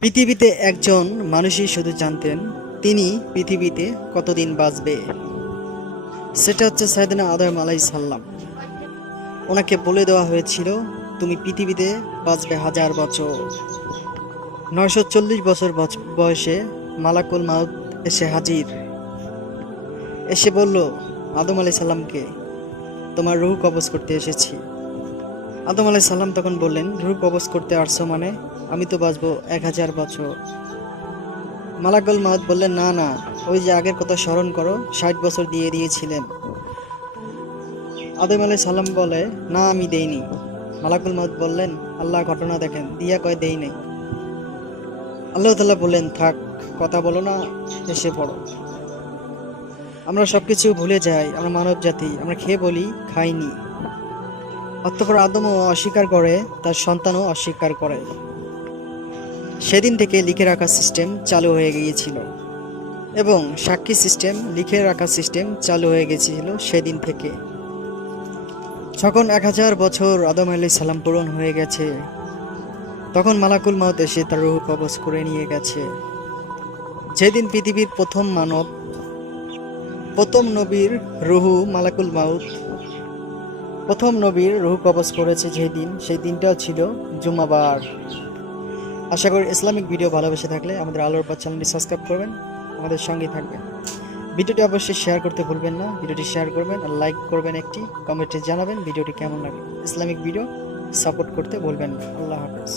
পৃথিবীতে একজন মানুষই শুধু জানতেন তিনি পৃথিবীতে কতদিন বাঁচবে। সেটা হচ্ছে সাইদিনা আদম আলাই সাল্লাম ওনাকে বলে দেওয়া হয়েছিল, তুমি পৃথিবীতে বাঁচবে হাজার বছর। নয়শো চল্লিশ বছর বছ- বয়সে মালাকুল মাউদ এসে হাজির। এসে বলল, আদম আলাই সাল্লামকে তোমার রুহ কবজ করতে এসেছি। আদম আলাই সাল্লাম তখন বললেন, রুহ কবজ করতে আসছো মানে? আমি তো বাঁচবো এক হাজার বছর। মালাকুল মাউদ বললেন, না না, ওই যে আগের কথা স্মরণ করো, ষাট বছর দিয়ে দিয়েছিলেন। আদম আলাই সাল্লাম বলে, না, আমি দেইনি। মালাকুল মাউদ বললেন, আল্লাহ ঘটনা দেখেন, দিয়া কয় দেই নাই। আল্লাহ তাল্লাহ বললেন, থাক, কথা বলো না, এসে পড়ো। আমরা সব কিছু ভুলে যাই, আমরা মানব জাতি আমরা খেয়ে বলি, খাইনি। অতঃপর আদমও অস্বীকার করে, তার সন্তানও অস্বীকার করে। সেদিন থেকে লিখে রাখা সিস্টেম চালু হয়ে গিয়েছিল। এবং সাক্ষী সিস্টেম লিখে রাখা সিস্টেম চালু হয়ে গেছিল সেদিন থেকে। যখন এক হাজার বছর আদম আলি সালাম পূরণ হয়ে গেছে, তখন মালাকুল মাউত এসে তার রুহ কবজ করে নিয়ে গেছে। যেদিন পৃথিবীর প্রথম মানব, প্রথম নবীর রুহু মালাকুল মাউত প্রথম নবীর রুহু কবজ করেছে যেদিন সেই দিনটাও ছিল জুমাবার। আশা করি ইসলামিক ভিডিও ভালোবেসে থাকলে আমাদের আলোর পর চ্যানেলটি সাবস্ক্রাইব করবেন, আমাদের সঙ্গেই থাকবেন। ভিডিওটি অবশ্যই শেয়ার করতে ভুলবেন না, ভিডিওটি শেয়ার করবেন, আর লাইক করবেন একটি, কমেন্টে জানাবেন ভিডিওটি কেমন লাগে। ইসলামিক ভিডিও সাপোর্ট করতে ভুলবেন না। আল্লাহ হাফেজ।